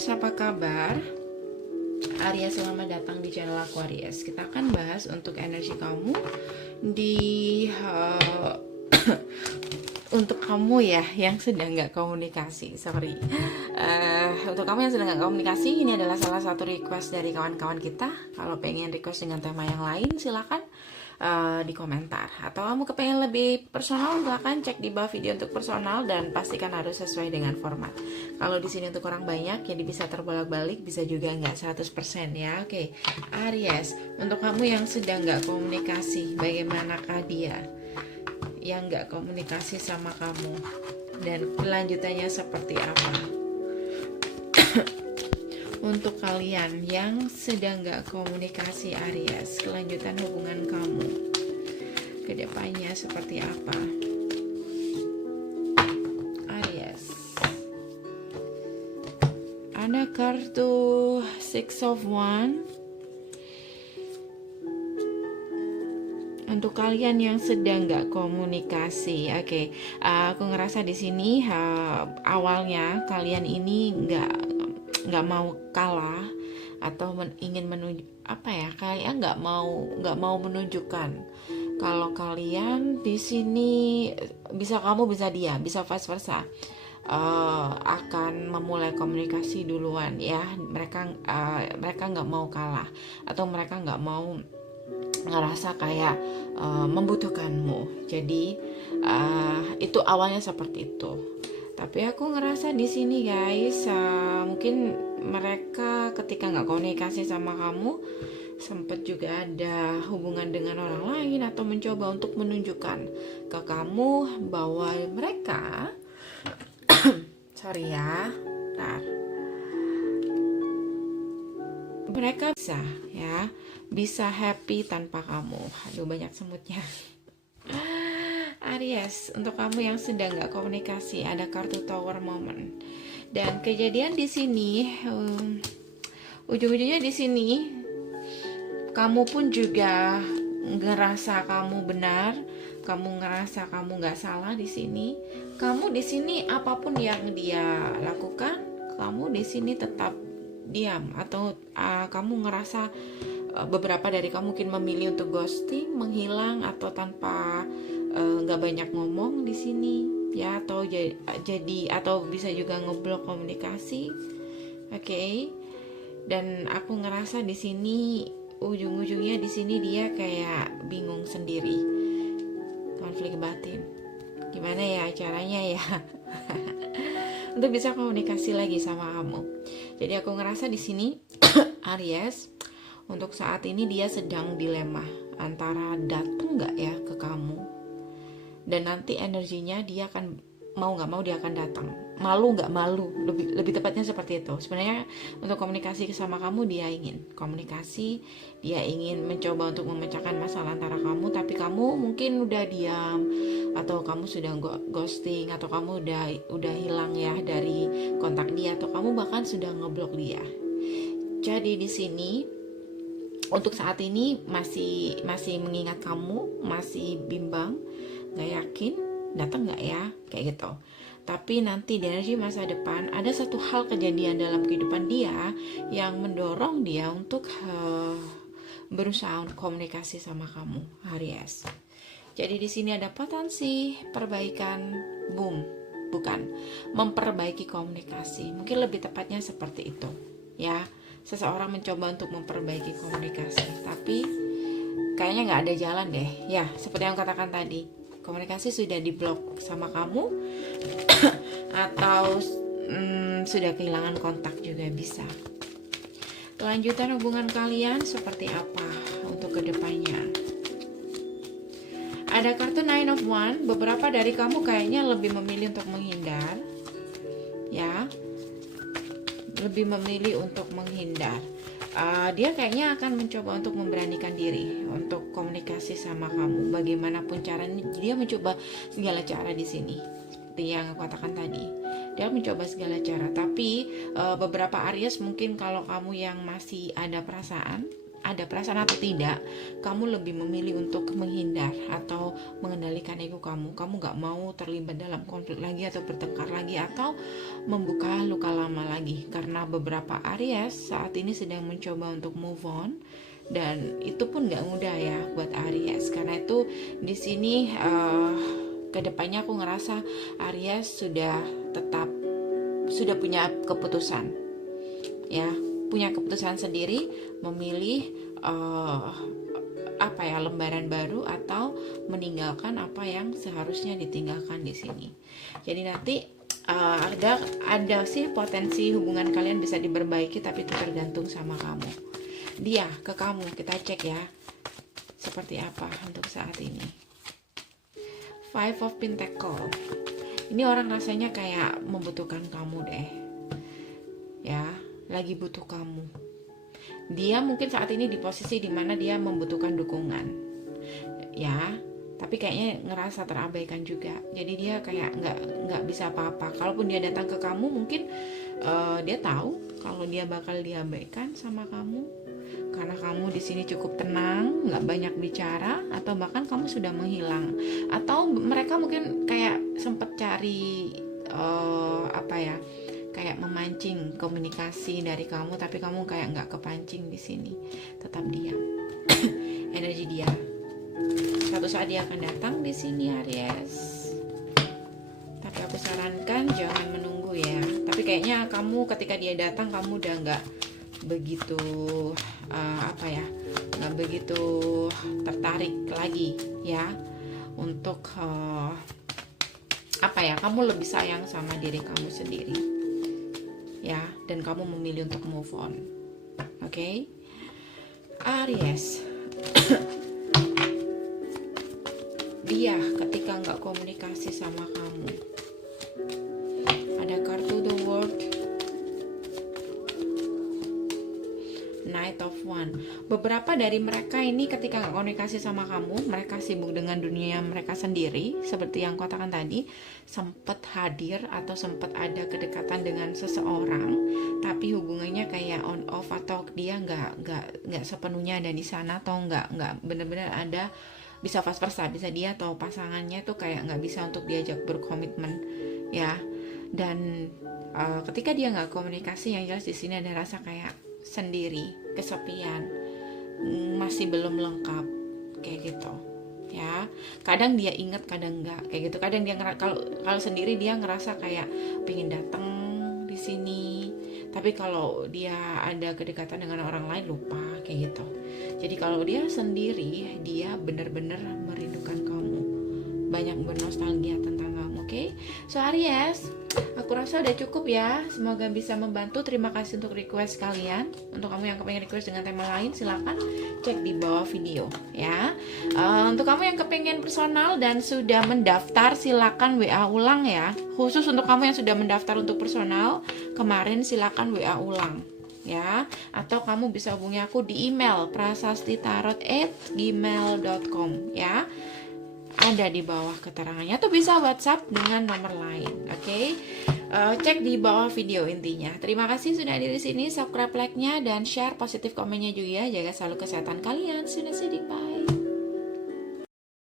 Aries, apa kabar? Aries, selamat datang di channel aku Aries. Kita akan bahas untuk energi kamu di untuk kamu ya yang sedang nggak komunikasi. Untuk kamu yang sedang nggak komunikasi, ini adalah salah satu request dari kawan-kawan kita. Kalau pengen request dengan tema yang lain, silakan di komentar. Atau kamu kepengen lebih personal, silahkan cek di bawah video untuk personal dan pastikan harus sesuai dengan format. Kalau di sini untuk orang banyak, jadi bisa terbolak-balik, bisa juga nggak 100% ya. Oke, Aries, untuk kamu yang sedang nggak komunikasi, bagaimanakah dia yang nggak komunikasi sama kamu dan kelanjutannya seperti apa? Untuk kalian yang sedang gak komunikasi Aries, kelanjutan hubungan kamu ke depannya seperti apa? Aries, ada kartu Six of Wands. Untuk kalian yang sedang gak komunikasi, oke, aku ngerasa di sini awalnya kalian ini nggak mau kalah atau ingin menunjuk apa ya, kalian nggak mau menunjukkan kalau kalian di sini bisa, kamu bisa dia, bisa vice versa, akan memulai komunikasi duluan ya. Mereka nggak mau kalah atau mereka nggak mau ngerasa kayak membutuhkanmu. Jadi itu awalnya seperti itu. Tapi aku ngerasa di sini guys, mungkin mereka ketika nggak komunikasi sama kamu sempat juga ada hubungan dengan orang lain atau mencoba untuk menunjukkan ke kamu bahwa mereka sorry ya, bentar. Mereka bisa happy tanpa kamu. Aduh, banyak semutnya. Aries, untuk kamu yang sedang nggak komunikasi, ada kartu Tower Moment dan kejadian di sini, ujung-ujungnya di sini kamu pun juga ngerasa kamu benar, kamu ngerasa kamu nggak salah di sini. Kamu di sini apapun yang dia lakukan, kamu di sini tetap diam atau kamu ngerasa beberapa dari kamu mungkin memilih untuk ghosting, menghilang atau tanpa nggak banyak ngomong di sini ya, atau jadi atau bisa juga ngeblok komunikasi. Oke. Dan aku ngerasa di sini ujung-ujungnya di sini dia kayak bingung sendiri, konflik batin. Gimana ya caranya ya untuk bisa komunikasi lagi sama kamu. Jadi aku ngerasa di sini Aries, untuk saat ini dia sedang dilema antara datang nggak ya ke kamu, dan nanti energinya dia akan mau nggak mau dia akan datang, malu nggak malu, lebih tepatnya seperti itu. Sebenarnya untuk komunikasi sama kamu dia ingin komunikasi, dia ingin mencoba untuk memecahkan masalah antara kamu, tapi kamu mungkin udah diam atau kamu sudah ghosting atau kamu udah hilang ya dari kontak dia, atau kamu bahkan sudah ngeblok dia. Jadi di sini untuk saat ini masih mengingat kamu, masih bimbang, nggak yakin datang nggak ya, kayak gitu. Tapi nanti di energi masa depan ada satu hal kejadian dalam kehidupan dia yang mendorong dia untuk berusaha komunikasi sama kamu, Aries. Jadi di sini ada potensi perbaikan, bukan memperbaiki komunikasi, mungkin lebih tepatnya seperti itu ya. Seseorang mencoba untuk memperbaiki komunikasi, tapi kayaknya nggak ada jalan deh ya. Seperti yang katakan tadi, komunikasi sudah diblok sama kamu atau sudah kehilangan kontak juga bisa. Kelanjutan hubungan kalian seperti apa untuk kedepannya? Ada kartu Nine of Wands. Beberapa dari kamu kayaknya lebih memilih untuk menghindar ya, lebih memilih untuk menghindar. Dia kayaknya akan mencoba untuk memberanikan diri untuk komunikasi sama kamu. Bagaimanapun caranya, dia mencoba segala cara di sini. Seperti yang aku katakan tadi, dia mencoba segala cara. Tapi beberapa Aries mungkin kalau kamu yang masih ada perasaan, ada perasaan atau tidak, kamu lebih memilih untuk menghindar atau mengendalikan ego kamu. Kamu gak mau terlibat dalam konflik lagi atau bertengkar lagi atau membuka luka lama lagi, karena beberapa Aries saat ini sedang mencoba untuk move on, dan itu pun gak mudah ya buat Aries. Karena itu di sini kedepannya aku ngerasa Aries sudah punya keputusan, ya, punya keputusan sendiri, memilih lembaran baru atau meninggalkan apa yang seharusnya ditinggalkan di sini. Jadi nanti ada sih potensi hubungan kalian bisa diperbaiki, tapi itu tergantung sama kamu. Dia ke kamu, kita cek ya seperti apa untuk saat ini. Five of Pentacle. Ini orang rasanya kayak membutuhkan kamu deh, ya, lagi butuh kamu. Dia mungkin saat ini di posisi dimana dia membutuhkan dukungan, ya, tapi kayaknya ngerasa terabaikan juga. Jadi dia kayak nggak bisa apa-apa. Kalaupun dia datang ke kamu, mungkin dia tahu kalau dia bakal diabaikan sama kamu, karena kamu di sini cukup tenang, nggak banyak bicara, atau bahkan kamu sudah menghilang, atau mereka mungkin kayak sempet cari kayak memancing komunikasi dari kamu, tapi kamu kayak nggak kepancing di sini, tetap diam. Energi dia, suatu saat dia akan datang di sini Aries, tapi aku sarankan jangan menunggu ya. Tapi kayaknya kamu ketika dia datang kamu udah nggak begitu nggak begitu tertarik lagi ya untuk kamu lebih sayang sama diri kamu sendiri ya, dan kamu memilih untuk move on. Oke? Aries. Dia ketika nggak komunikasi sama kamu, ada kartu The World, Knight of One. Beberapa dari mereka ini ketika nggak komunikasi sama kamu, mereka sibuk dengan dunia mereka sendiri. Seperti yang katakan tadi, sempat hadir atau sempat ada kedekatan dengan seseorang, tapi hubungannya kayak on off, atau dia nggak sepenuhnya ada di sana, atau nggak benar-benar ada, bisa vice versa, bisa dia atau pasangannya tuh kayak nggak bisa untuk diajak berkomitmen ya. Dan ketika dia nggak komunikasi, yang jelas di sini ada rasa kayak sendiri, kesepian, masih belum lengkap kayak gitu ya. Kadang dia ingat, kadang enggak kayak gitu. Kadang dia kalau sendiri dia ngerasa kayak pengen datang di sini, tapi kalau dia ada kedekatan dengan orang lain lupa kayak gitu. Jadi kalau dia sendiri, dia benar-benar merindukan kamu, banyak bernostalgia tentang kamu. Oke? So Aries, aku rasa udah cukup ya. Semoga bisa membantu. Terima kasih untuk request kalian. Untuk kamu yang kepengen request dengan tema lain, silakan cek di bawah video ya. Untuk kamu yang kepengen personal dan sudah mendaftar, silakan WA ulang ya. Khusus untuk kamu yang sudah mendaftar untuk personal kemarin, silakan WA ulang ya. Atau kamu bisa hubungi aku di email prasastitarot@gmail.com ya. Ada di bawah keterangannya, atau bisa WhatsApp dengan nomor lain. Oke? Cek di bawah video intinya. Terima kasih sudah hadir di sini. Subscribe, like-nya, dan share positif komennya juga. Jaga selalu kesehatan kalian. See you next video. Bye.